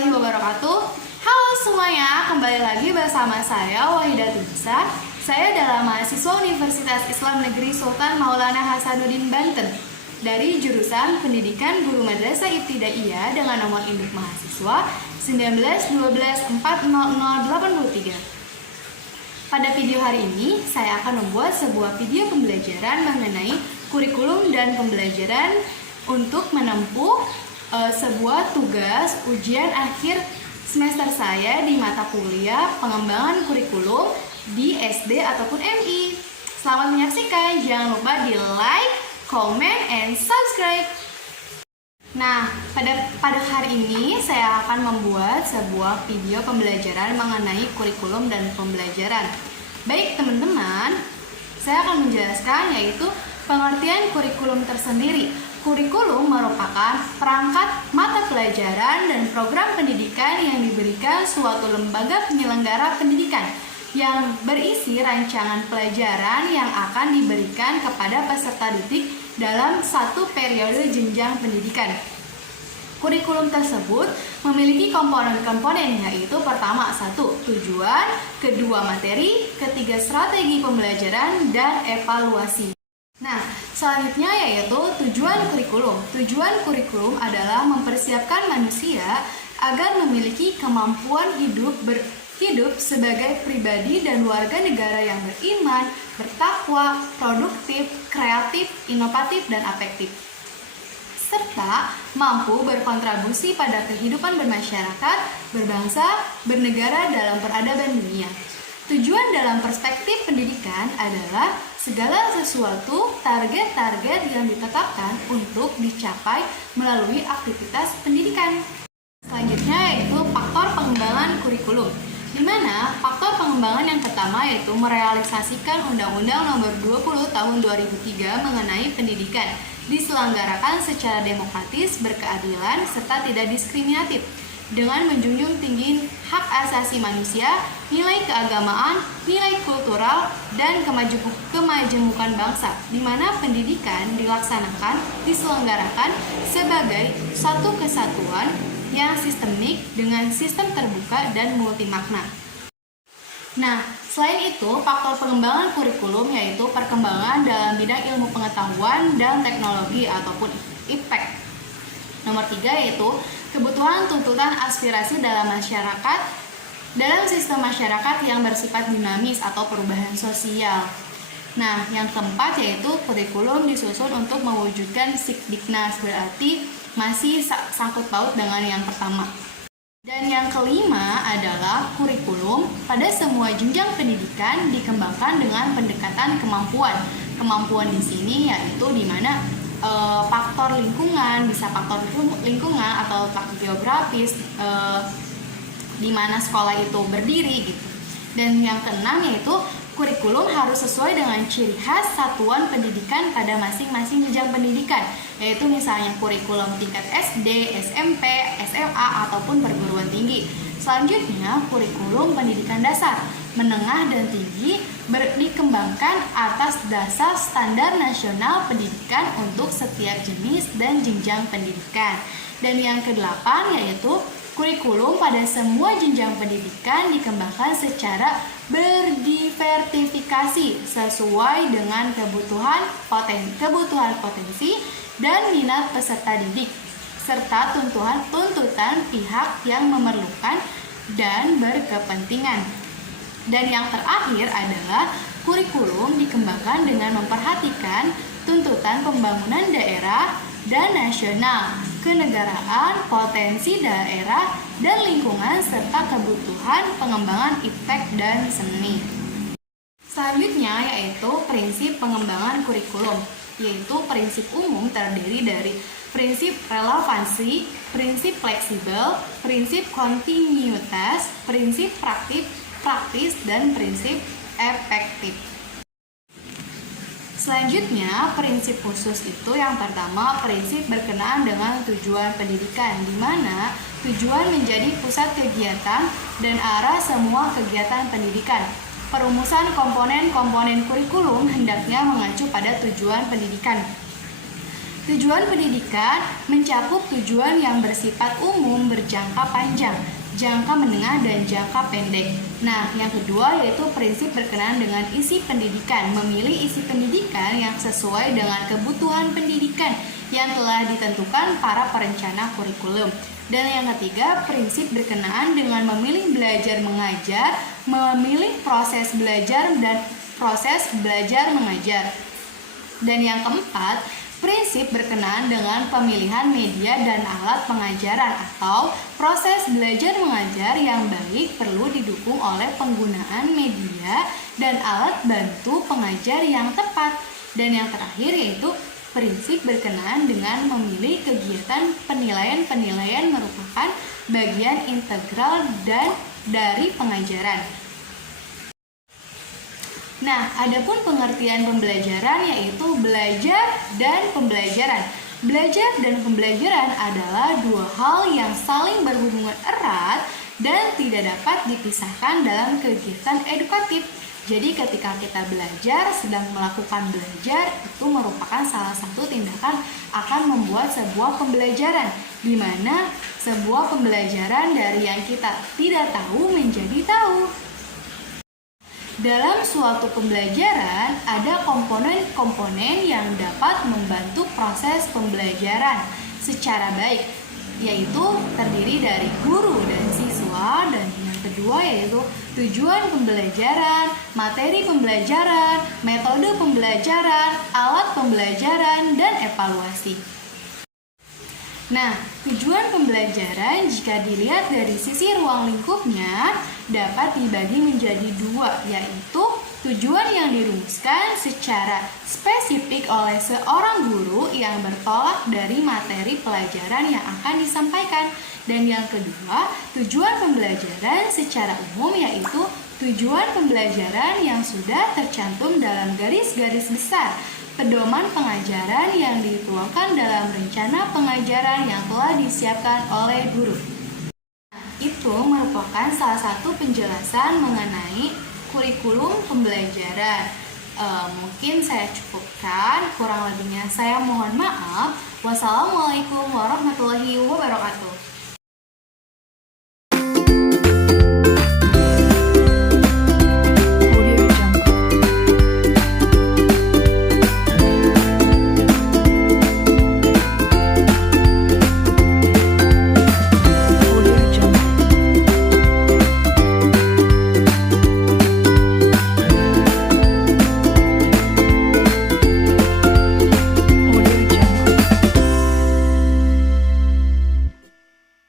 warahmatullahi wabarakatuh. Halo semuanya, kembali lagi bersama saya Wahidah Tunisa. Saya adalah mahasiswa Universitas Islam Negeri Sultan Maulana Hasanuddin Banten dari jurusan Pendidikan Guru Madrasah Ibtidaiyah dengan nomor induk mahasiswa 19124083. Pada video hari ini, saya akan membuat sebuah video pembelajaran mengenai kurikulum dan pembelajaran untuk menempuh sebuah tugas ujian akhir semester saya di mata kuliah pengembangan kurikulum di SD ataupun MI. Selamat menyaksikan, jangan lupa di like, comment, and subscribe. Nah, pada hari ini saya akan membuat sebuah video pembelajaran mengenai kurikulum dan pembelajaran. Baik teman-teman, saya akan menjelaskan yaitu pengertian kurikulum tersendiri. Kurikulum merupakan perangkat mata pelajaran dan program pendidikan yang diberikan suatu lembaga penyelenggara pendidikan yang berisi rancangan pelajaran yang akan diberikan kepada peserta didik dalam satu periode jenjang pendidikan. Kurikulum tersebut memiliki komponen-komponen, yaitu pertama, 1. Tujuan, kedua, materi, ketiga, strategi pembelajaran, dan evaluasi. Nah, selanjutnya yaitu tujuan kurikulum. Tujuan kurikulum adalah mempersiapkan manusia agar memiliki kemampuan hidup sebagai pribadi dan warga negara yang beriman, bertakwa, produktif, kreatif, inovatif, dan afektif, serta mampu berkontribusi pada kehidupan bermasyarakat, berbangsa, bernegara dalam peradaban dunia. Tujuan dalam perspektif pendidikan adalah segala sesuatu target-target yang ditetapkan untuk dicapai melalui aktivitas pendidikan. Selanjutnya yaitu faktor pengembangan kurikulum, di mana faktor pengembangan yang pertama yaitu merealisasikan Undang-Undang Nomor 20 Tahun 2003 mengenai pendidikan, diselenggarakan secara demokratis, berkeadilan, serta tidak diskriminatif, dengan menjunjung tinggi hak asasi manusia, nilai keagamaan, nilai kultural, dan kemajemukan bangsa, di mana pendidikan diselenggarakan sebagai satu kesatuan yang sistemik dengan sistem terbuka dan multimakna. Nah, selain itu, faktor pengembangan kurikulum yaitu perkembangan dalam bidang ilmu pengetahuan dan teknologi ataupun IPTEK. Nomor 3 yaitu kebutuhan tuntutan aspirasi dalam masyarakat, dalam sistem masyarakat yang bersifat dinamis atau perubahan sosial. Nah, yang keempat yaitu kurikulum disusun untuk mewujudkan Sikdiknas, berarti masih sangkut paut dengan yang pertama. Dan yang kelima adalah kurikulum pada semua jenjang pendidikan dikembangkan dengan pendekatan kemampuan. Kemampuan di sini yaitu di mana faktor lingkungan, bisa faktor lingkungan atau faktor geografis, di mana sekolah itu berdiri gitu. Dan yang keenam yaitu kurikulum harus sesuai dengan ciri khas satuan pendidikan pada masing-masing jenjang pendidikan, yaitu misalnya kurikulum tingkat SD, SMP, SMA, ataupun perguruan tinggi. Selanjutnya, kurikulum pendidikan dasar, menengah, dan tinggi dikembangkan atas dasar standar nasional pendidikan untuk setiap jenis dan jenjang pendidikan. Dan yang kedelapan yaitu kurikulum pada semua jenjang pendidikan dikembangkan secara berdiversifikasi sesuai dengan kebutuhan potensi dan minat peserta didik, serta tuntutan pihak yang memerlukan dan berkepentingan. Dan yang terakhir adalah kurikulum dikembangkan dengan memperhatikan tuntutan pembangunan daerah dan nasional, kenegaraan, potensi daerah dan lingkungan, serta kebutuhan pengembangan IPTEK dan seni. Selanjutnya yaitu prinsip pengembangan kurikulum, yaitu prinsip umum terdiri dari prinsip relevansi, prinsip fleksibel, prinsip kontinuitas, prinsip praktis, dan prinsip efektif. Selanjutnya, prinsip khusus itu yang pertama, prinsip berkenaan dengan tujuan pendidikan, di mana tujuan menjadi pusat kegiatan dan arah semua kegiatan pendidikan. Perumusan komponen-komponen kurikulum hendaknya mengacu pada tujuan pendidikan. Tujuan pendidikan mencakup tujuan yang bersifat umum berjangka panjang, jangka menengah, dan jangka pendek. Nah, yang kedua yaitu prinsip berkenaan dengan isi pendidikan, memilih isi pendidikan yang sesuai dengan kebutuhan pendidikan yang telah ditentukan para perencana kurikulum. Dan yang ketiga, prinsip berkenaan dengan memilih belajar mengajar, memilih proses belajar dan proses belajar mengajar. Dan yang keempat, prinsip berkenaan dengan pemilihan media dan alat pengajaran atau proses belajar mengajar yang baik perlu didukung oleh penggunaan media dan alat bantu pengajar yang tepat. Dan yang terakhir yaitu prinsip berkenaan dengan memilih kegiatan penilaian merupakan bagian integral dari pengajaran. Nah, adapun pengertian pembelajaran yaitu belajar dan pembelajaran. Belajar dan pembelajaran adalah dua hal yang saling berhubungan erat dan tidak dapat dipisahkan dalam kegiatan edukatif. Jadi ketika kita belajar, sedang melakukan belajar, itu merupakan salah satu tindakan akan membuat sebuah pembelajaran, di mana sebuah pembelajaran dari yang kita tidak tahu menjadi tahu. Dalam suatu pembelajaran, ada komponen-komponen yang dapat membantu proses pembelajaran secara baik, yaitu terdiri dari guru dan siswa, dan yang kedua yaitu tujuan pembelajaran, materi pembelajaran, metode pembelajaran, alat pembelajaran, dan evaluasi. Nah, tujuan pembelajaran jika dilihat dari sisi ruang lingkupnya dapat dibagi menjadi dua, yaitu tujuan yang dirumuskan secara spesifik oleh seorang guru yang bertolak dari materi pelajaran yang akan disampaikan. Dan yang kedua, tujuan pembelajaran secara umum yaitu tujuan pembelajaran yang sudah tercantum dalam garis-garis besar pedoman pengajaran yang dituangkan dalam rencana pengajaran yang telah disiapkan oleh guru. Itu merupakan salah satu penjelasan mengenai kurikulum pembelajaran. Mungkin saya cukupkan, kurang lebihnya saya mohon maaf. Wassalamualaikum warahmatullahi wabarakatuh.